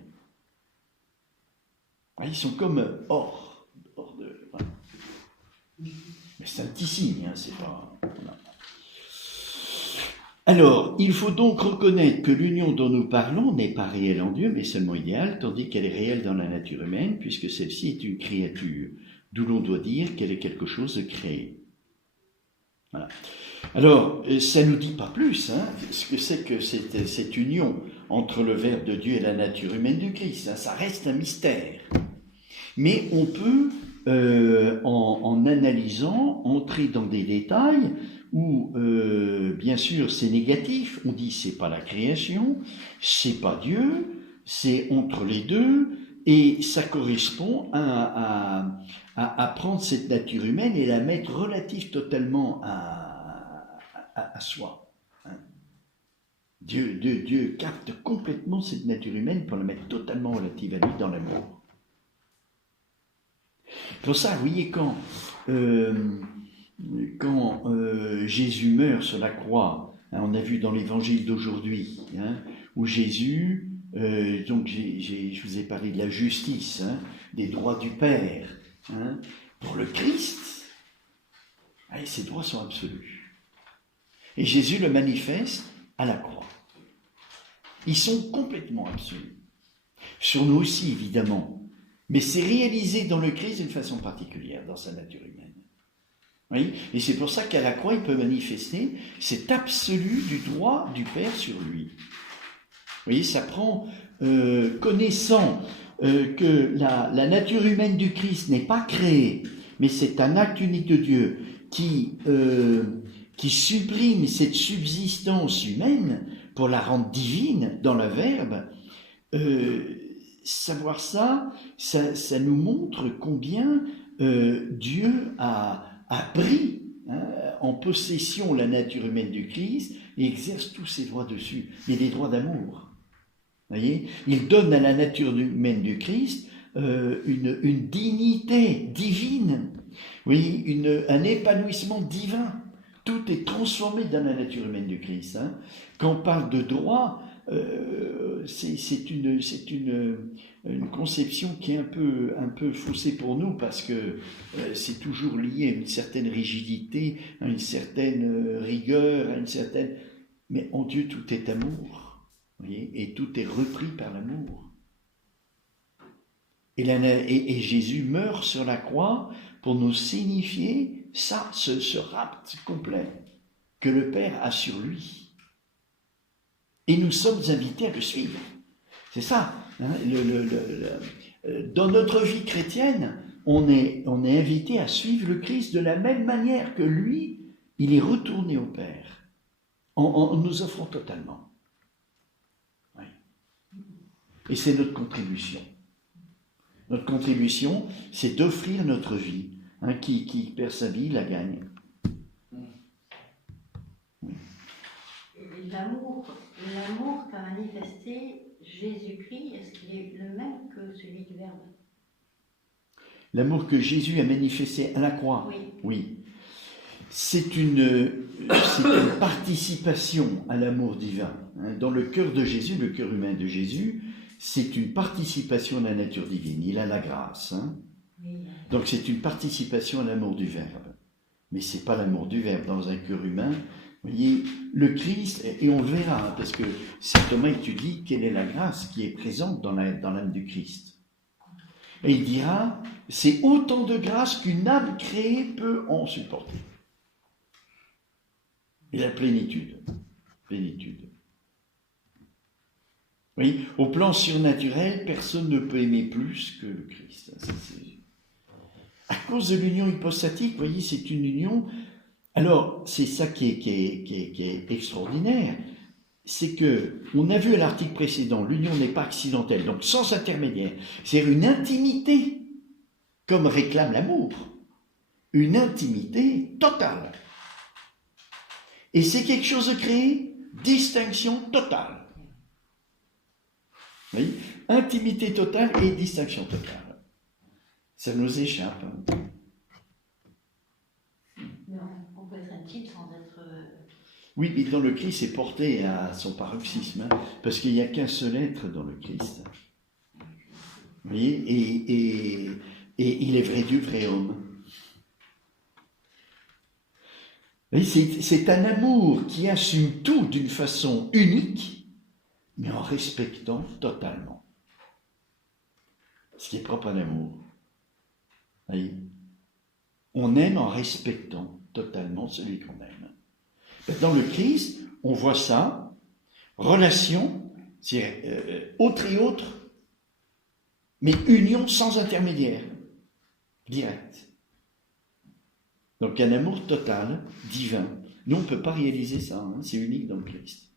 Ils sont comme hors de... Voilà. Mais c'est un petit signe, hein, c'est pas... Voilà. Alors, il faut donc reconnaître que l'union dont nous parlons n'est pas réelle en Dieu, mais seulement idéale, tandis qu'elle est réelle dans la nature humaine, puisque celle-ci est une créature, d'où l'on doit dire qu'elle est quelque chose de créé. Voilà. Alors, ça ne nous dit pas plus, hein, ce que c'est que cette union entre le Verbe de Dieu et la nature humaine du Christ. Hein, ça reste un mystère. Mais on peut, en analysant, entrer dans des détails où, bien sûr, c'est négatif. On dit c'est pas la création, c'est pas Dieu, c'est entre les deux, et ça correspond à prendre cette nature humaine et la mettre relative totalement à soi. Hein. Dieu capte complètement cette nature humaine pour la mettre totalement relative à lui dans l'amour. Pour ça, vous voyez, quand Jésus meurt sur la croix, hein, on a vu dans l'évangile d'aujourd'hui, hein, où Jésus, donc je vous ai parlé de la justice, hein, des droits du Père, hein, pour le Christ, allez, ces droits sont absolus. Et Jésus le manifeste à la croix. Ils sont complètement absolus. Sur nous aussi, évidemment. Mais c'est réalisé dans le Christ d'une façon particulière, dans sa nature humaine. Oui, et c'est pour ça qu'à la croix, il peut manifester cet absolu du droit du Père sur lui. Vous voyez, ça prend, connaissant que la nature humaine du Christ n'est pas créée, mais c'est un acte unique de Dieu qui supprime cette subsistance humaine pour la rendre divine dans le Verbe. Savoir ça nous montre combien Dieu a pris en possession la nature humaine du Christ et exerce tous ses droits dessus. Il y a des droits d'amour. Voyez, il donne à la nature humaine du Christ une dignité divine, oui, un épanouissement divin. Tout est transformé dans la nature humaine du Christ. Hein. Quand on parle de droit, c'est une conception qui est un peu faussée pour nous parce que c'est toujours lié à une certaine rigidité, à une certaine rigueur, à une certaine... Mais en Dieu, tout est amour, voyez, et tout est repris par l'amour. Et Jésus meurt sur la croix pour nous signifier ça, ce rapt complet que le Père a sur lui. Et nous sommes invités à le suivre. C'est ça. Hein, dans notre vie chrétienne, on est invité à suivre le Christ de la même manière que lui, il est retourné au Père, en nous offrant totalement. Oui. Et c'est notre contribution. Notre contribution, c'est d'offrir notre vie. Hein, qui perd sa vie, la gagne. Oui. L'amour qu'a manifesté Jésus-Christ, est-ce qu'il est le même que celui du Verbe? L'amour que Jésus a manifesté à la croix, oui. C'est une participation à l'amour divin. Hein. Dans le cœur de Jésus, le cœur humain de Jésus, c'est une participation à la nature divine. Il a la grâce. Hein. Oui. Donc c'est une participation à l'amour du Verbe. Mais ce n'est pas l'amour du Verbe dans un cœur humain. Vous voyez, le Christ, et on le verra, hein, parce que saint Thomas étudie quelle est la grâce qui est présente dans l'âme du Christ. Et il dira, c'est autant de grâce qu'une âme créée peut en supporter. Et la plénitude. Plénitude. Oui, au plan surnaturel, personne ne peut aimer plus que le Christ. À cause de l'union hypostatique, vous voyez, c'est une union. Alors, c'est ça qui est extraordinaire. C'est que, on a vu à l'article précédent, l'union n'est pas accidentelle, donc sans intermédiaire. C'est une intimité comme réclame l'amour, une intimité totale. Et c'est quelque chose de créé, distinction totale. Vous voyez ? Intimité totale et distinction totale. Ça nous échappe. Mais on peut être intime sans être... Oui, mais dans le Christ, c'est porté à son paroxysme, hein, parce qu'il n'y a qu'un seul être dans le Christ. Vous voyez ? Et il est vrai Dieu, vrai homme. Vous voyez, c'est un amour qui assume tout d'une façon unique, mais en respectant totalement. Ce qui est propre à l'amour. Vous voyez ? On aime en respectant totalement celui qu'on aime. Dans le Christ, on voit ça, relation, c'est autre et autre, mais union sans intermédiaire, direct. Donc un amour total, divin. Nous, on ne peut pas réaliser ça, hein, c'est unique dans le Christ.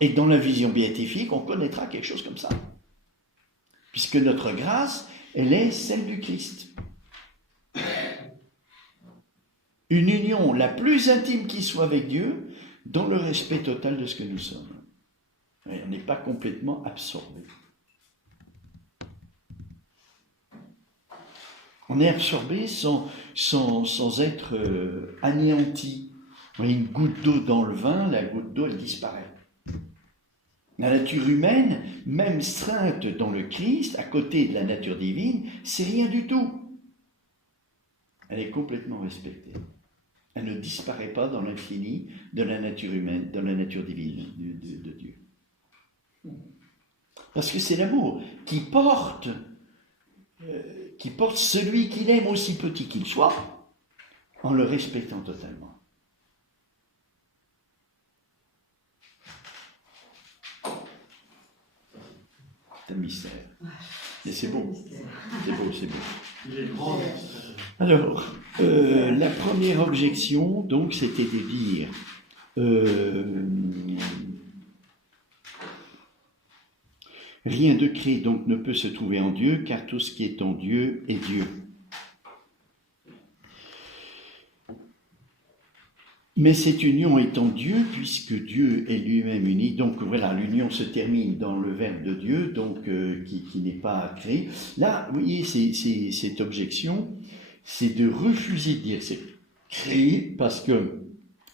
Et dans la vision béatifique, on connaîtra quelque chose comme ça. Puisque notre grâce, elle est celle du Christ. Une union la plus intime qui soit avec Dieu, dans le respect total de ce que nous sommes. Et on n'est pas complètement absorbé. On est absorbé sans être anéanti. Vous voyez, une goutte d'eau dans le vin, la goutte d'eau, elle disparaît. La nature humaine, même sainte dans le Christ, à côté de la nature divine, c'est rien du tout. Elle est complètement respectée. Elle ne disparaît pas dans l'infini de la nature humaine, dans la nature divine de Dieu. Parce que c'est l'amour qui porte celui qu'il aime, aussi petit qu'il soit, en le respectant totalement. C'est un mystère. Et c'est beau. C'est beau, c'est beau. Il est grand. Alors, la première objection, donc, c'était de dire rien de créé donc ne peut se trouver en Dieu, car tout ce qui est en Dieu est Dieu. Mais cette union est en Dieu, puisque Dieu est lui-même uni. Donc voilà, l'union se termine dans le Verbe de Dieu, donc qui n'est pas créé. Là, vous voyez, cette objection, c'est de refuser de dire c'est créé, parce que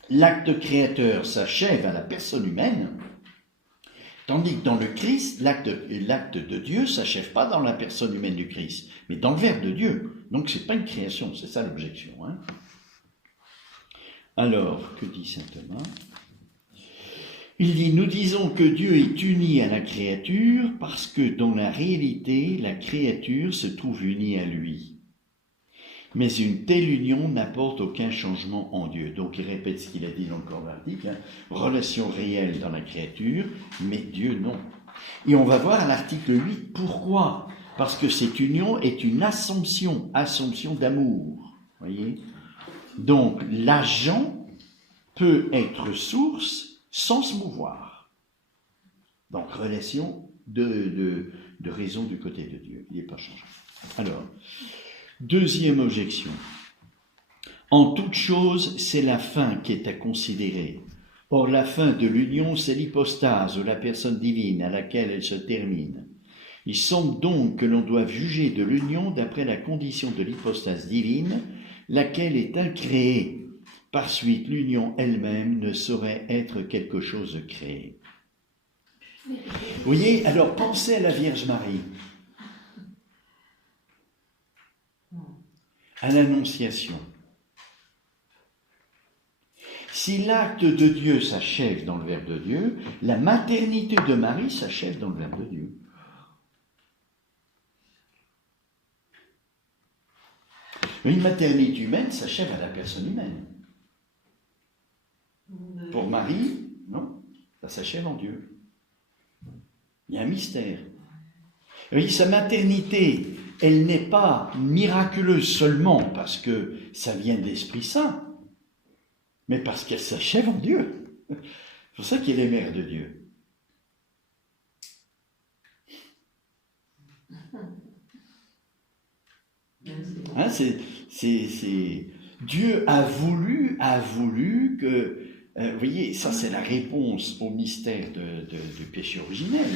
l'acte créateur s'achève à la personne humaine, tandis que dans le Christ, l'acte de Dieu ne s'achève pas dans la personne humaine du Christ, mais dans le Verbe de Dieu. Donc ce n'est pas une création, c'est ça l'objection. Hein. Alors, que dit saint Thomas ? Il dit, nous disons que Dieu est uni à la créature parce que dans la réalité, la créature se trouve unie à lui. Mais une telle union n'apporte aucun changement en Dieu. Donc il répète ce qu'il a dit dans le corps de l'article, hein, relation réelle dans la créature, mais Dieu non. Et on va voir à l'article 8 pourquoi. Parce que cette union est une assomption d'amour. Voyez ? Donc l'agent peut être source sans se mouvoir. Donc relation de raison du côté de Dieu. Il n'est pas changé. Alors, deuxième objection. En toute chose, c'est la fin qui est à considérer. Or, la fin de l'union, c'est l'hypostase ou la personne divine à laquelle elle se termine. Il semble donc que l'on doive juger de l'union d'après la condition de l'hypostase divine, laquelle est incréée. Par suite, l'union elle-même ne saurait être quelque chose de créé. Vous voyez, alors pensez à la Vierge Marie, à l'Annonciation. Si l'acte de Dieu s'achève dans le Verbe de Dieu, la maternité de Marie s'achève dans le Verbe de Dieu. Une maternité humaine s'achève à la personne humaine. Pour Marie, non, ça s'achève en Dieu. Il y a un mystère. Et sa maternité, elle n'est pas miraculeuse seulement parce que ça vient de l'Esprit Saint, mais parce qu'elle s'achève en Dieu. C'est pour ça qu'elle est mère de Dieu. Hein, Dieu a voulu que... vous voyez, ça c'est la réponse au mystère du péché originel,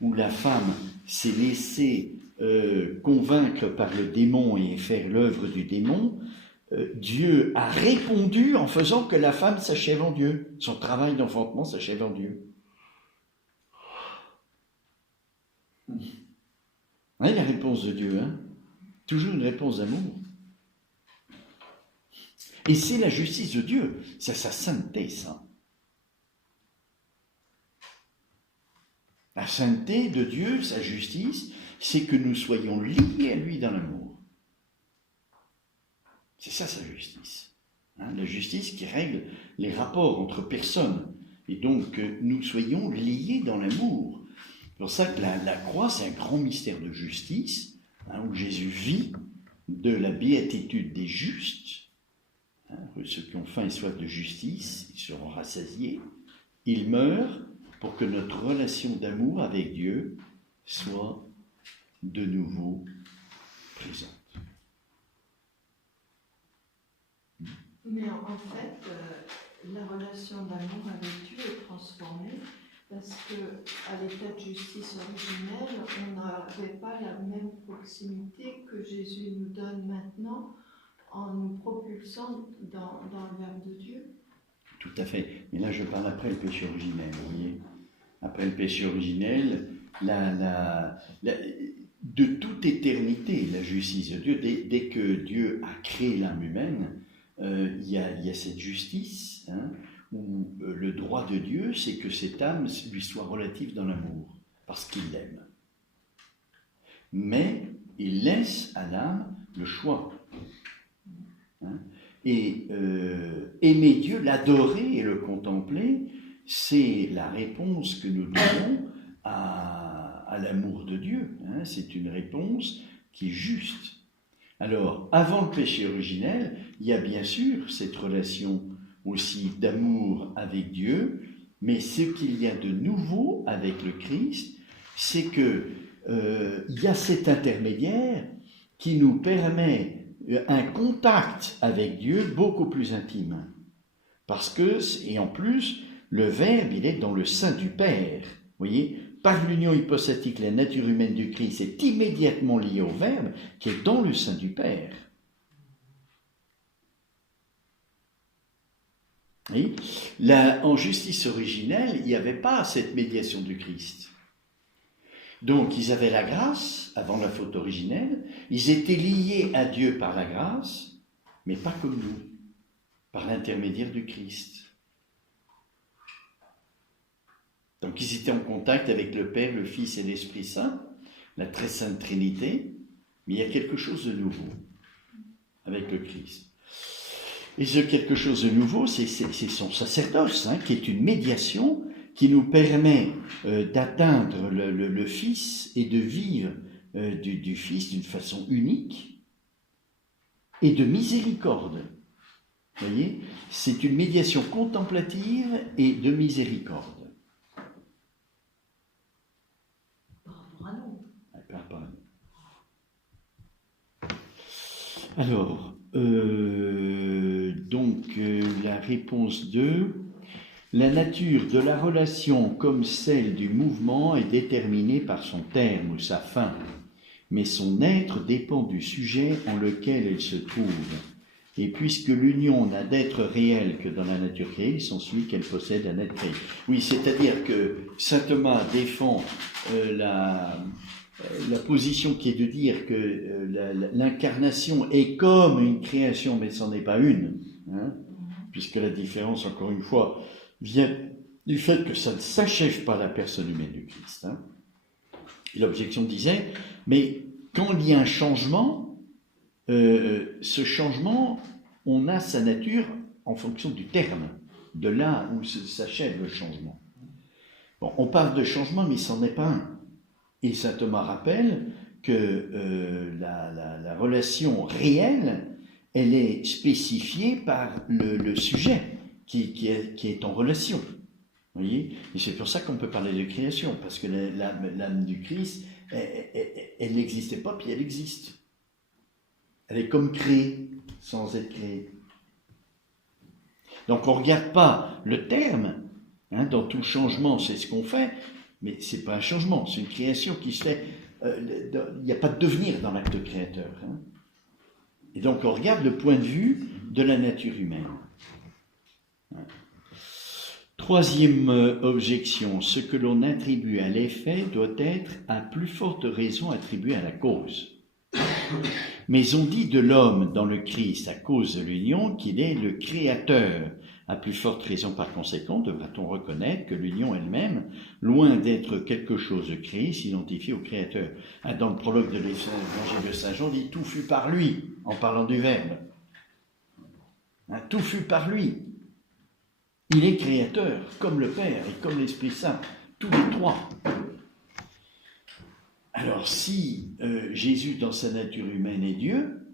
où la femme s'est laissée convaincre par le démon et faire l'œuvre du démon. Dieu a répondu en faisant que la femme s'achève en Dieu. Son travail d'enfantement s'achève en Dieu. Hein, la réponse de Dieu, hein? Toujours une réponse d'amour. Et c'est la justice de Dieu, c'est sa sainteté, ça. La sainteté de Dieu, sa justice, c'est que nous soyons liés à lui dans l'amour. C'est ça sa justice. Hein, la justice qui règle les rapports entre personnes. Et donc que nous soyons liés dans l'amour. C'est pour ça que la croix, c'est un grand mystère de justice, hein, où Jésus vit de la béatitude des justes. Hein, ceux qui ont faim et soif de justice, ils seront rassasiés. Il meurt pour que notre relation d'amour avec Dieu soit de nouveau présente. Mais en fait, la relation d'amour avec Dieu est transformée parce qu'à l'état de justice originelle, on n'avait pas la même proximité que Jésus nous donne maintenant en nous propulsant dans le Verbe de Dieu. Tout à fait. Mais là, je parle après le péché originel, vous voyez. Après le péché originel, de toute éternité, la justice de Dieu, dès que Dieu a créé l'âme humaine, il y a cette justice, hein, où le droit de Dieu, c'est que cette âme lui soit relative dans l'amour, parce qu'il l'aime. Mais il laisse à l'âme le choix. Hein, et aimer Dieu, l'adorer et le contempler, c'est la réponse que nous donnons à l'amour de Dieu. Hein, c'est une réponse qui est juste. Alors, avant le péché originel, il y a bien sûr cette relation aussi d'amour avec Dieu, mais ce qu'il y a de nouveau avec le Christ, c'est que il y a cet intermédiaire qui nous permet un contact avec Dieu beaucoup plus intime. Parce que, et en plus, le Verbe, il est dans le sein du Père. Vous voyez, par l'union hypostatique, la nature humaine du Christ est immédiatement liée au Verbe qui est dans le sein du Père. Et là, en justice originelle, il n'y avait pas cette médiation du Christ. Donc, ils avaient la grâce avant la faute originelle, ils étaient liés à Dieu par la grâce, mais pas comme nous, par l'intermédiaire du Christ. Donc, ils étaient en contact avec le Père, le Fils et l'Esprit Saint, la très sainte Trinité, mais il y a quelque chose de nouveau avec le Christ. Et ce quelque chose de nouveau, c'est son sacerdoce, hein, qui est une médiation qui nous permet d'atteindre le Fils et de vivre du Fils d'une façon unique et de miséricorde. Vous voyez, c'est une médiation contemplative et de miséricorde. Par rapport à nous. Alors, la réponse 2, la nature de la relation comme celle du mouvement est déterminée par son terme ou sa fin, mais son être dépend du sujet en lequel elle se trouve. Et puisque l'union n'a d'être réelle que dans la nature créée, il s'ensuit qu'elle possède un être créé. Oui, c'est-à-dire que saint Thomas défend la position qui est de dire que l'incarnation est comme une création, mais ce n'en est pas une, hein, puisque la différence, encore une fois, vient du fait que ça ne s'achève pas la personne humaine du Christ. Hein. L'objection disait, mais quand il y a un changement, ce changement, on a sa nature en fonction du terme, de là où s'achève le changement. Bon, on parle de changement, mais ce n'en est pas un. Et saint Thomas rappelle que la relation réelle, elle est spécifiée par le sujet qui est en relation. Vous voyez ? Et c'est pour ça qu'on peut parler de création, parce que l'âme du Christ elle n'existait pas, puis elle existe. Elle est comme créée, sans être créée. Donc on ne regarde pas le terme, dans tout changement, c'est ce qu'on fait, mais ce n'est pas un changement, c'est une création qui se fait. Il n'y a pas de devenir dans l'acte créateur. Et donc on regarde le point de vue de la nature humaine. Troisième objection, ce que l'on attribue à l'effet doit être à plus forte raison attribué à la cause. Mais on dit de l'homme dans le Christ à cause de l'union qu'il est le créateur. À plus forte raison par conséquent, devra-t-on reconnaître que l'union elle-même, loin d'être quelque chose de créé, s'identifie au créateur. Dans le prologue de l'évangile de Saint Jean, on dit « tout fut par lui », en parlant du Verbe. Tout fut par lui. Il est créateur, comme le Père et comme l'Esprit Saint, tous les trois. Alors si Jésus dans sa nature humaine est Dieu,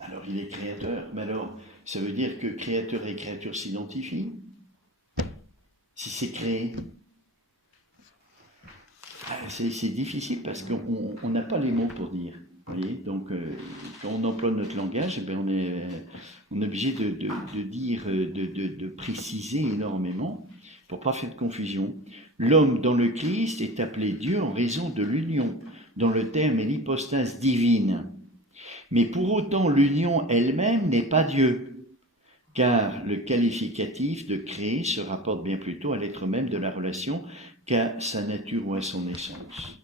alors il est créateur. Mais alors, ça veut dire que créateur et créature s'identifient? Si c'est créé, c'est difficile parce qu'on n'a pas les mots pour dire. Vous voyez, donc quand on emploie notre langage, on est obligé de dire, de préciser énormément pour ne pas faire de confusion. L'homme dans le Christ est appelé Dieu en raison de l'union, dont le terme est l'hypostase divine. Mais pour autant, l'union elle-même n'est pas Dieu, car le qualificatif de créer se rapporte bien plutôt à l'être même de la relation qu'à sa nature ou à son essence.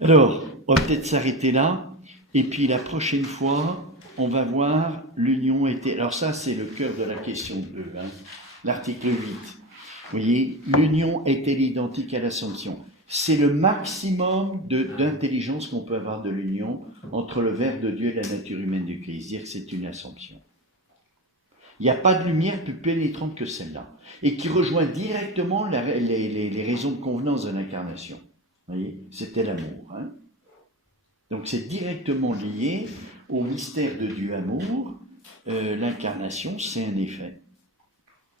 Alors, on va peut-être s'arrêter là, et puis la prochaine fois, on va voir l'union était... Alors ça, c'est le cœur de la question 2, l'article 8. Vous voyez, l'union est-elle identique à l'Assomption? C'est le maximum d'intelligence qu'on peut avoir de l'union entre le Verbe de Dieu et la nature humaine du Christ, dire que c'est une Assomption. Il n'y a pas de lumière plus pénétrante que celle-là, et qui rejoint directement les raisons de convenance de l'incarnation. Vous voyez, c'était l'amour. Donc c'est directement lié au mystère de Dieu amour. L'incarnation, c'est un effet.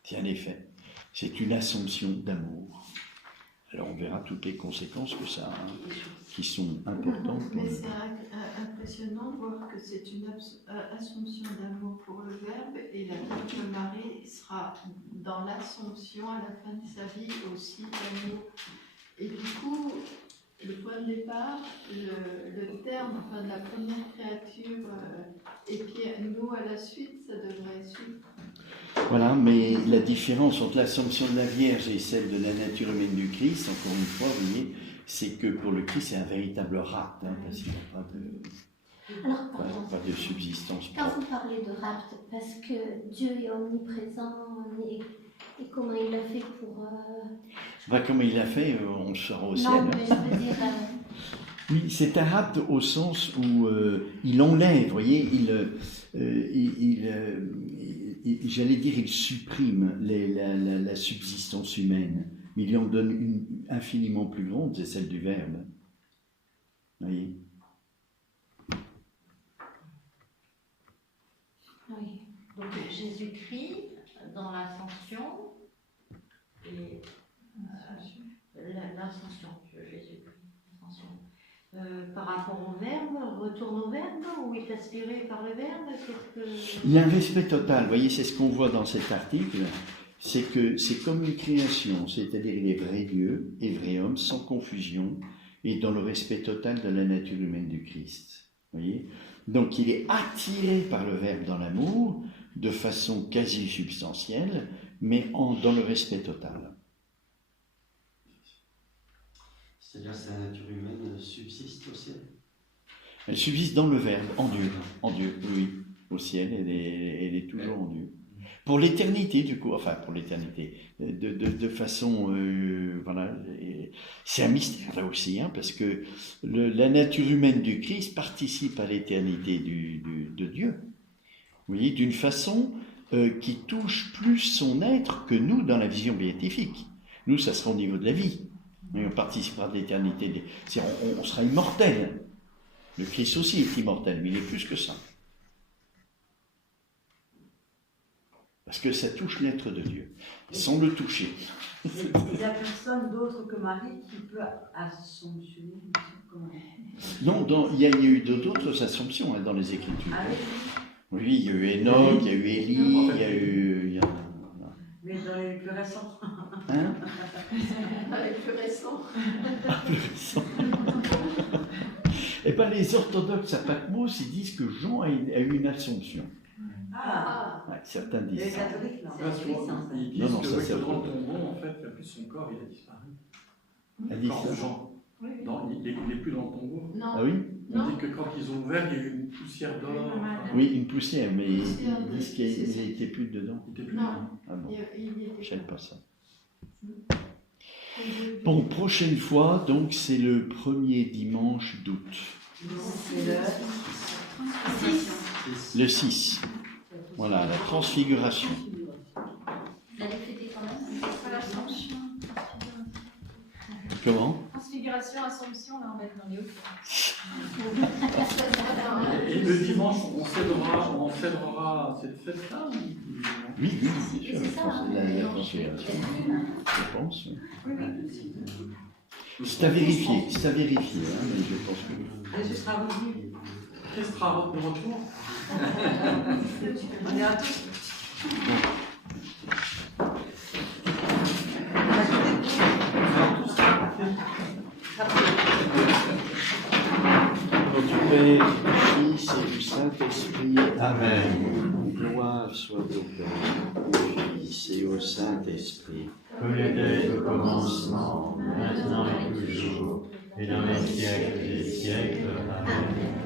C'est un effet. C'est une assomption d'amour. Alors on verra toutes les conséquences que ça a, qui sont importantes. Mais c'est impressionnant de voir que c'est une assomption d'amour pour le Verbe, et la Vierge Marie sera dans l'assomption à la fin de sa vie aussi d'amour. Et du coup, le point de départ, le terme de la première créature, et puis nous à la suite, ça devrait suivre. Voilà, mais la différence entre l'Assomption de la Vierge et celle de la nature humaine du Christ, encore une fois, vous voyez, c'est que pour le Christ, c'est un véritable rapt, parce qu'il n'y a pas de subsistance Quand propre. vous parlez de rapt, parce que Dieu est omniprésent, et comment il a fait pour... Comment il l'a fait, on le saura au ciel. Non, mais je veux dire... Oui, c'est un rapt au sens où il enlève, vous voyez, j'allais dire, il supprime la subsistance humaine, mais il en donne une infiniment plus grande, c'est celle du Verbe. Vous voyez? Oui. Donc Jésus-Christ, dans l'ascension, et l'ascension de Jésus-Christ, l'ascension. Par rapport au Verbe, retourne au Verbe, ou est aspiré par le Verbe? Il y a un respect total, vous voyez, c'est ce qu'on voit dans cet article, c'est que c'est comme une création, c'est-à-dire il est vrai Dieu et vrai homme, sans confusion, et dans le respect total de la nature humaine du Christ. Vous voyez? Donc il est attiré par le Verbe dans l'amour, de façon quasi substantielle, mais dans le respect total. C'est-à-dire que la nature humaine subsiste au ciel? Elle subsiste dans le Verbe, en Dieu, oui, au ciel, elle est toujours en Dieu. Pour l'éternité, du coup, enfin pour l'éternité, de façon, voilà, c'est un mystère là aussi, parce que la nature humaine du Christ participe à l'éternité de Dieu, vous voyez, d'une façon qui touche plus son être que nous dans la vision béatifique. Nous, ça sera au niveau de la vie. On participera de l'éternité. On sera immortel. Le Christ aussi est immortel, mais il est plus que ça. Parce que ça touche l'être de Dieu, sans le toucher. Il n'y a personne d'autre que Marie qui peut assomptionner. Non, il y a eu d'autres assomptions dans les Écritures. Ah oui. Oui, il y a eu Enoch, il y a eu Élie, il y a eu... Mais dans les plus récents. Hein? Avec plus récent. Eh bien, les orthodoxes à Patmos, ils disent que Jean a eu une assomption. Ah, Ouais, certains les disent ça. catholiques, non. Parce qu'ils disent Non, que, ça, oui, c'est que dans le autre. tombeau, en fait, il n'y a plus son corps, il a disparu. Elle Le dit corps ça. de Jean. Oui, oui. Non, il n'est plus dans le tombeau. Non, Ah oui? On non. dit que quand ils ont ouvert, il y a eu une poussière d'or. Enfin, Oui, une poussière, mais ils Poussière de- disent qu'il c'est ça. n'était plus dedans. il n'était plus Non. dedans. Ah bon, Il y était je ne savais pas ça. pas. Bon, prochaine fois, donc c'est le premier dimanche d'août. C'est le 6. Le 6. Voilà, la transfiguration. Vous allez fêter quand même l'Assomption. Comment? Transfiguration, Assomption, là on va être dans les hauts. Et le dimanche, on célébrera cette fête-là. Oui, oui, bien sûr, C'est je ça, pense hein, que la on transfiguration. Je pense, oui. Le C'est à vérifier, hein, mais je pense que... Jésus sera revenu. Qui sera de retour? On est à tous. Au nom du Père, du Fils et du Saint-Esprit. Amen. Gloire soit au Père, au Fils et au Saint-Esprit. Comme il était au commencement, maintenant et toujours, et dans les siècles des siècles. Amen.